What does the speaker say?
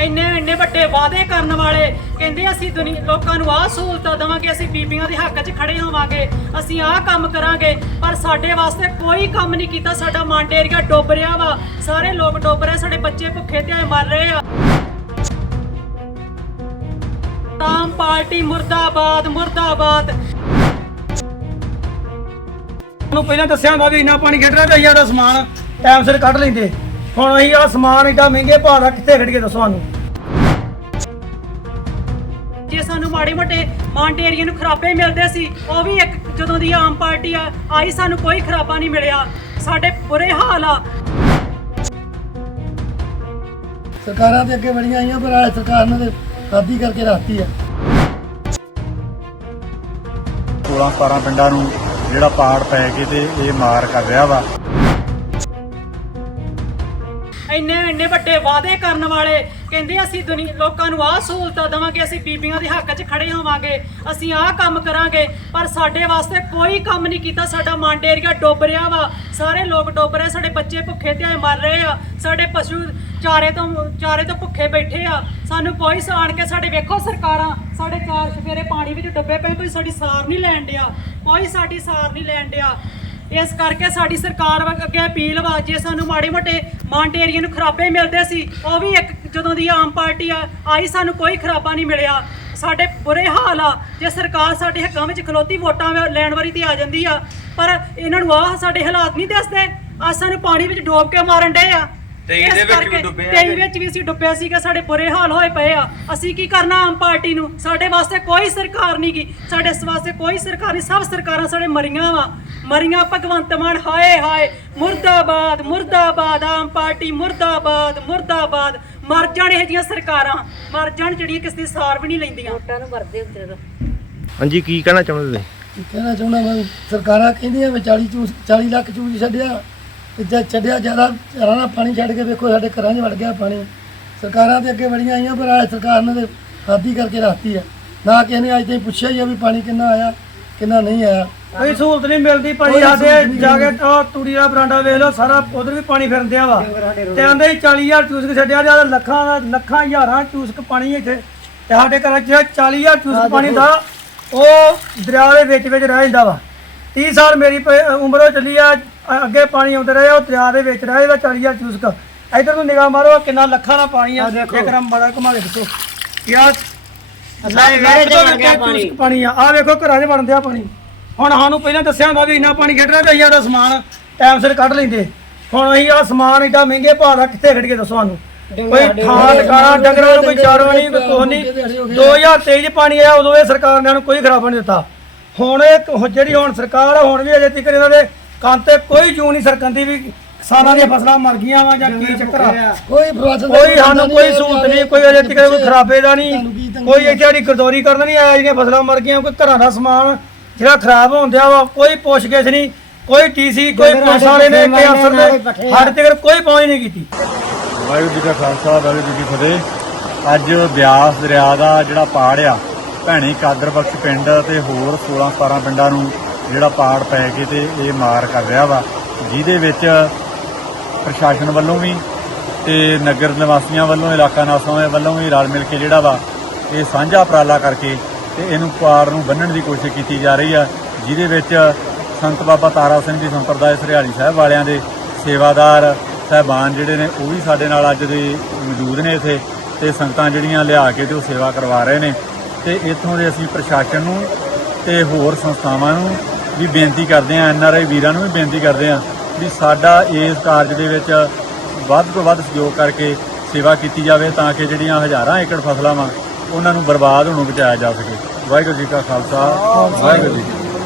ਇੰਨੇ ਇੰਨੇ ਵੱਡੇ ਵਾਅਦੇ ਕਰਨ ਵਾਲੇ ਕਹਿੰਦੇ ਅਸੀਂ ਦੁਨੀਆ ਲੋਕਾਂ ਨੂੰ ਆਹ ਸਹੂਲਤਾਂ ਦੇਵਾਂਗੇ, ਅਸੀਂ ਬੀਬੀਆਂ ਦੇ ਹੱਕ 'ਚ ਖੜੇ ਹੋਵਾਂਗੇ, ਅਸੀਂ ਆਹ ਕੰਮ ਕਰਾਂਗੇ, ਪਰ ਸਾਡੇ ਵਾਸਤੇ ਕੋਈ ਕੰਮ ਨਹੀਂ ਕੀਤਾ, ਸਾਡਾ ਮਾਂਡੇ ਏਰੀਆ ਡੁੱਬ ਰਿਹਾ ਵਾ, ਸਾਰੇ ਲੋਕ ਡੁੱਬ ਰਹੇ, ਸਾਡੇ ਬੱਚੇ ਭੁੱਖੇ ਤੇ ਮਰ ਰਹੇ ਆ। ਆਮ ਪਾਰਟੀ ਮੁਰਦਾਬਾਦ ਮੁਰਦਾਬਾਦ। ਨੂੰ ਪਹਿਲਾਂ ਦੱਸਿਆ ਹੁੰਦਾ ਵੀ ਇੰਨਾ ਪਾਣੀ ਖੇਡਣਾ ਚਾਹੀਦਾ ਦਾ ਸਮਾਨ ਟਾਈਮ ਸਿਰ ਕੱਢ ਲੈਂਦੇ। ਹੁਣ ਅਸੀਂ ਆ ਸਮਾਨ ਏਡਾ ਮਹਿੰਗੇ ਭਾਅ ਦਾ ਕਿੱਥੇ ਖੜ ਕੇ ਦੱਸੋ ਸਾਨੂੰ? ਜੇ ਸਾਨੂੰ ਮਾੜੇ ਮੋਟੇ ਮਾਂਡੇ ਏਰੀਆ ਨੂੰ ਖਰਾਬੇ ਮਿਲਦੇ ਸੀ ਉਹ ਵੀ ਇੱਕ ਜਦੋਂ ਦੀ ਆਮ ਪਾਰਟੀ ਆ ਆਈ ਸਾਨੂੰ ਕੋਈ ਖਰਾਬਾ ਨਹੀਂ ਮਿਲਿਆ। ਸਾਡੇ ਬੁਰੇ ਹਾਲ ਆ। ਸਰਕਾਰਾਂ ਤੇ ਅੱਗੇ ਬੜੀਆਂ ਆਈਆਂ ਪਰ ਆਹ ਸਰਕਾਰ ਨੇ ਖਾਦੀ ਕਰਕੇ ਰੱਖਤੀ ਆ। 16 17 ਪਿੰਡਾਂ ਨੂੰ ਜਿਹੜਾ ਪਾੜ ਪੈ ਕੇ ਤੇ ਇਹ ਮਾਰ ਕਰ ਰਿਹਾ ਵਾ। ਇੰਨੇ ਇੰਨੇ ਵੱਡੇ ਵਾਅਦੇ ਕਰਨ ਵਾਲੇ, ਕਹਿੰਦੇ ਅਸੀਂ ਦੁਨੀਆ ਲੋਕਾਂ ਨੂੰ ਆਹ ਸਹੂਲਤਾਂ ਦੇਵਾਂਗੇ, ਅਸੀਂ ਬੀਬੀਆਂ ਦੇ ਹੱਕ 'ਚ ਖੜੇ ਹੋਵਾਂਗੇ, ਅਸੀਂ ਆਹ ਕੰਮ ਕਰਾਂਗੇ, ਪਰ ਸਾਡੇ ਵਾਸਤੇ ਕੋਈ ਕੰਮ ਨਹੀਂ ਕੀਤਾ, ਸਾਡਾ ਮਾਂਡੇ ਏਰੀਆ ਡੁੱਬ ਰਿਹਾ ਵਾ। ਸਾਰੇ ਲੋਕ ਡੁੱਬ ਰਹੇ, ਸਾਡੇ ਬੱਚੇ ਭੁੱਖੇ ਤੇ ਮਰ ਰਹੇ ਆ। ਸਾਡੇ ਪਸ਼ੂ ਚਾਰੇ ਤੋਂ ਚਾਰੇ ਤੋਂ ਭੁੱਖੇ ਬੈਠੇ ਆ। ਸਾਨੂੰ ਕੋਈ ਸਾਣ ਕੇ, ਸਾਡੇ ਵੇਖੋ ਸਰਕਾਰਾਂ, ਸਾਡੇ ਚਾਰ ਸਫੇਰੇ ਪਾਣੀ ਵਿੱਚ ਡੁੱਬੇ ਪਏ, ਕੋਈ ਸਾਡੀ ਸਾਰ ਨਹੀਂ ਲੈਣ ਡਿਆ, ਕੋਈ ਸਾਡੀ ਸਾਰ ਨਹੀਂ ਲੈਣ ਡਿਆ। ਇਸ ਕਰਕੇ ਸਾਡੀ ਸਰਕਾਰ ਵੱਲ ਅੱਗੇ ਅਪੀਲ ਵਾ, ਜੇ ਸਾਨੂੰ ਮਾੜੇ ਮੋਟੇ ਮਾਂਡੇ ਏਰੀਆ ਨੂੰ ਖਰਾਬੇ ਮਿਲਦੇ ਸੀ, ਉਹ ਵੀ ਇੱਕ ਜਦੋਂ ਦੀ ਆਮ ਪਾਰਟੀ ਆ ਆਈ ਸਾਨੂੰ ਕੋਈ ਖਰਾਬਾ ਨਹੀਂ ਮਿਲਿਆ। ਸਾਡੇ ਬੁਰੇ ਹਾਲ ਆ, ਜੇ ਸਰਕਾਰ ਸਾਡੇ ਹੱਕਾਂ ਵਿੱਚ ਖਲੋਤੀ ਵੋਟਾਂ ਵ- ਲੈਣ ਵਾਰੀ ਤੇ ਆ ਜਾਂਦੀ ਆ, ਪਰ ਇਹਨਾਂ ਨੂੰ ਆਹ ਸਾਡੇ ਹਾਲਾਤ ਨਹੀਂ ਦੱਸਦੇ। ਆ ਸਾਨੂੰ ਪਾਣੀ ਵਿੱਚ ਡੋਬ ਕੇ ਮਾਰਨ ਡਏ ਆ। ਤੇਈ ਦੇ ਇਸ ਵਿੱਚ ਵੀ ਕਰਕੇ ਡੁੱਬੇ ਆ ਤੇਈ ਵਿੱਚ ਵੀ ਅਸੀਂ ਡੁੱਬਿਆ ਸੀਗਾ ਸਾਡੇ ਬੁਰੇ ਹਾਲ ਹੋਏ ਪਏ ਆ। ਅਸੀਂ ਕੀ ਕਰਨਾ ਆਮ ਪਾਰਟੀ ਨੂੰ? ਸਾਡੇ ਵਾਸਤੇ ਕੋਈ ਸਰਕਾਰ ਨਹੀਂ ਗੀ। ਸਾਡੇ ਇਸ ਵਾਸਤੇ ਕੋਈ ਸਰਕਾਰ ਨਹੀਂ ਸਭ ਸਰਕਾਰਾਂ ਸਾਡੇ ਮਰੀਆਂ ਵਾ। ਮਰੀਆਂ ਭਗਵੰਤ ਮਾਨ ਹਾਏ ਹਾਏ। ਮੁਰਦਾਬਾਦ ਮੁਰਦਾਬਾਦ ਆਮ ਪਾਰਟੀ ਮੁਰਦਾਬਾਦ ਮੁਰਦਾਬਾਦ। ਮਰ ਜਾਣ ਇਹ ਜੀਆਂ ਸਰਕਾਰਾਂ। ਮਰ ਜਾਣ ਜਿਹੜੀਆਂ ਕਿਸੇ ਦੀ ਸਾਰ ਵੀ ਨਹੀਂ ਲੈਂਦੀਆਂ। ਹਾਂਜੀ ਕੀ ਕਹਿਣਾ ਚਾਹੁੰਦੇ ਤੁਸੀਂ? ਕਹਿਣਾ ਚਾਹੁੰਦਾ ਮੈਂ? ਸਰਕਾਰਾਂ ਕਹਿੰਦੀਆਂ ਵੀ 40 ਚੂਸ 40 ਲੱਖ ਚੂਸ ਛੱਡਿਆ। ਤੇ ਜਦ ਛੱਡਿਆ ਜ਼ਿਆਦਾ ਰਾਣਾ ਪਾਣੀ ਛੱਡ ਕੇ ਵੇਖੋ ਸਾਡੇ ਘਰਾਂ 'ਚ ਵੜ ਗਿਆ ਪਾਣੀ। ਸਰਕਾਰਾਂ ਤੇ ਅੱਗੇ ਬੜੀਆਂ ਆਈਆਂ ਪਰ ਆਹ ਸਰਕਾਰ ਨੇ ਖਾਦੀ ਕਰਕੇ ਰੱਖਤੀ ਆ। ਨਾ ਕਿਸੇ ਨੇ ਅੱਜ ਤਾਈਂ ਪੁੱਛਿਆ ਹੀ ਆ ਵੀ ਪਾਣੀ ਕਿੰਨਾ ਆਇਆ ਕਿੰਨਾ ਨਹੀਂ ਆਇਆ। ਕੋਈ ਸਹੂਲਤ ਨਹੀਂ ਮਿਲਦੀ ਪਾਣੀ ਕੋਈ ਸਹੂਲਤ ਨਹੀਂ ਜਾ ਕੇ ਉਹ ਤੂੜੀ ਦਾ ਬਰਾਂਡਾ ਵੇਖ ਲਓ ਸਾਰਾ ਉਧਰ ਵੀ ਪਾਣੀ ਫਿਰਦਿਆ ਵਾ। ਤੇ ਆਂਦੇ 40000 ਚੂਸਕ ਛੱਡਿਆ ਜ਼ਿਆਦਾ ਲੱਖਾਂ ਦਾ ਲੱਖਾਂ ਹਜ਼ਾਰਾਂ ਚੂਸਕ ਪਾਣੀ ਇੱਥੇ। ਤੇ ਸਾਡੇ ਘਰਾਂ 'ਚ 40000 ਚੂਸਕ ਪਾਣੀ ਦਾ ਉਹ ਦਰਿਆ ਦੇ ਵਿੱਚ ਵਿੱਚ ਰਹਿ ਜਾਂਦਾ ਵਾ। 30 ਸਾਲ ਮੇਰੀ ਪ- ਉਮਰ ਹੋ ਚੱਲੀ ਆ ਅ- ਅੱਗੇ ਪਾਣੀ ਆਉਂਦਾ ਰਿਹਾ ਉਹ ਦਰਿਆ ਦੇ ਵਿੱਚ ਰਹਿ ਜਾਂਦਾ 40000 ਚੂਸਕ। ਇਧਰ ਨੂੰ ਨਿਗਾਹ ਮਾਰੋ ਆਹ ਕਿੰਨਾ ਲੱਖਾਂ ਦਾ ਪਾਣੀ ਆ। ਇੱਕ ਰਮ ਬੜਾ ਘੁਮਾ ਕੇ ਦੱਸੋ ਯਾਰ ਲੱਖ ਤੋਂ ਲੱਗੇ ਚੂਸਕ ਪਾਣੀ ਆ? ਆ ਵੇਖੋ ਘਰਾਂ 'ਚ ਬਣਦਿਆ ਪਾਣੀ। ਹੁਣ ਸਾਨੂੰ ਪਹਿਲਾਂ ਦੱਸਿਆ ਹੁੰਦਾ ਵੀ ਇੰਨਾ ਪਾਣੀ ਖੇਡਣਾ ਚਾਹੀਦਾ ਦਾ ਸਮਾਨ ਟਾਈਮ ਸਿਰ ਕੱਢ ਲੈਂਦੇ। ਹੁਣ ਅਸੀਂ ਆ ਸਮਾਨ ਏਡਾ ਮਹਿੰਗੇ ਭਾਅ ਦਾ ਕਿੱਥੇ ਖੜ ਕੇ ਦੱਸੋ ਸਾਨੂੰ? ਕੋਈ ਥਾਂ ਟਿਕਾਣਾ ਡੰਗਰਾਂ ਨੂੰ ਕੋਈ ਚਾਰਵਾ ਨਹੀਂ ਕੋਈ ਕੁਛ ਨਹੀਂ 2023 ਚ ਪਾਣੀ ਆਇਆ ਉਦੋਂ ਇਹ ਸਰਕਾਰ ਨੇ ਸਾਨੂੰ ਕੋਈ ਖਰਾਬਾ ਨਹੀਂ ਦਿੱਤਾ। ਹੁਣ ਇਹ ਕ- ਜਿਹੜੀ ਹੁਣ ਸਰਕਾਰ ਆ ਹੁਣ ਵੀ ਅਜੇ ਤੱਕ ਇਹਨਾਂ ਦੇ ਕੰਨ ਤੇ ਕੋਈ ਜੂ ਨਹੀਂ ਸਰਕੰਦੀ ਵੀ ਕਿਸਾਨਾਂ ਦੀਆਂ ਫਸਲਾਂ ਮਰ ਗਈਆਂ ਵਾ ਜਾਂ ਕੀ ਚੱਕਰ ਆ? ਕੋਈ ਪ੍ਰਵਾਸਨ ਕੋਈ ਸਾਨੂੰ ਕੋਈ ਸਹੂਲਤ ਨਹੀਂ ਕੋਈ ਅਜੇ ਤੱਕ ਕੋਈ ਖਰਾਬੇ ਦਾ ਨਹੀਂ ਕੋਈ ਇੱਥੇ ਜਿਹੜੀ ਗਰਦੌਰੀ ਕਰਨ ਨਹੀਂ ਆਇਆ ਜਿਹੜੀਆਂ ਫਸਲਾਂ ਮਰ ਗਈਆਂ ਕੋਈ ਘਰਾਂ ਦਾ ਸਮਾਨ ਜਿਹੜਾ ਖਰਾਬ ਹੁੰਦਿਆ ਵਾ ਕੋਈ ਪੁੱਛਗਿੱਛ ਨਹੀਂ ਕੋਈ ਟੀਸੀ ਕੋਈ ਪੁਲਿਸ ਵਾਲੇ ਨੇ ਕੋਈ ਅਫਸਰ ਨੇ ਸਾਡੇ ਤੱਕ ਕੋਈ ਪਹੁੰਚ ਨਹੀਂ ਕੀਤੀ। ਵਾਹਿਗੁਰੂ ਜੀ ਕਾ ਖਾਲਸਾ ਵਾਹਿਗੁਰੂ ਜੀ ਕੀ ਫਤਿਹ। ਅੱਜ ਬਿਆਸ ਦਰਿਆ ਦਾ ਜਿਹੜਾ ਪਾੜ ਆ ਭੈਣੀ ਕਾਦਰ ਬਖਸ਼ ਪਿੰਡ ਤੇ ਹੋਰ 16 17 ਪਿੰਡਾਂ ਨੂੰ ਜਿਹੜਾ ਪਾੜ ਪੈ ਕੇ ਤੇ ਇਹ ਮਾਰ ਕਰ ਰਿਹਾ ਵਾ, ਜਿਹਦੇ ਵਿੱਚ ਪ੍ਰਸ਼ਾਸਨ ਵੱਲੋਂ ਵੀ ਤੇ ਨਗਰ ਨਿਵਾਸੀਆਂ ਵੱਲੋਂ, ਇਲਾਕਾ ਨਿਵਾਸੀਆਂ ਵੱਲੋਂ ਵੀ ਰਲ ਮਿਲ ਕੇ ਜਿਹੜਾ ਵਾ, ਇਹ ਸਾਂਝਾ ਉਪਰਾਲਾ ਕਰਕੇ ਤੇ ਇਹਨੂੰ ਪਾੜ ਨੂੰ ਬੰਨਣ ਦੀ ਕੋਸ਼ਿਸ਼ ਕੀਤੀ ਜਾ ਰਹੀ ਆ, ਜਿਹਦੇ ਵਿੱਚ ਸੰਤ ਬਾਬਾ ਤਾਰਾ ਸਿੰਘ ਜੀ ਸੰਪਰਦਾਇ ਸਰਿਆਲੀ ਸਾਹਿਬ ਵਾਲਿਆਂ ਦੇ ਸੇਵਾਦਾਰ ਸਹਿਬਾਨ ਜਿਹੜੇ ਨੇ, ਉਹ ਵੀ ਸਾਡੇ ਨਾਲ ਅੱਜ ਦੇ ਮੌਜੂਦ ਨੇ ਇੱਥੇ ਤੇ ਸੰਗਤਾਂ ਜਿਹੜੀਆਂ ਲਿਆ ਕੇ ਤੇ ਉਹ ਸੇਵਾ ਕਰਵਾ ਰਹੇ ਨੇ। ਤੇ ਇੱਥੋਂ ਦੇ ਅਸੀਂ ਪ੍ਰਸ਼ਾਸਨ ਨੂੰ ਤੇ ਹੋਰ ਸੰਸਥਾਵਾਂ ਨੂੰ ਵੀ ਬੇਨਤੀ ਕਰਦੇ ਆਂ ਐਨਆਰਆਈ ਵੀਰਾਂ ਨੂੰ ਵੀ ਬੇਨਤੀ ਕਰਦੇ ਆਂ ਵੀ ਸਾਡਾ ਇਸ ਕਾਰਜ ਦੇ ਵਿੱਚ ਵੱਧ ਤੋਂ ਵੱਧ ਸਹਿਯੋਗ ਕਰਕੇ ਸੇਵਾ ਕੀਤੀ ਜਾਵੇ ਤਾਂ ਕਿ ਜਿਹੜੀਆਂ ਹਜ਼ਾਰਾਂ ਏਕੜ ਫਸਲਾਂ ਵਾ ਉਹਨਾਂ ਨੂੰ ਬਰਬਾਦ ਹੋਣੋਂ ਬਚਾਇਆ ਜਾ ਸਕੇ ਵਾਹਿਗੁਰੂ ਜੀ ਕਾ ਖਾਲਸਾ ਵਾਹਿਗੁਰੂ ਜੀ।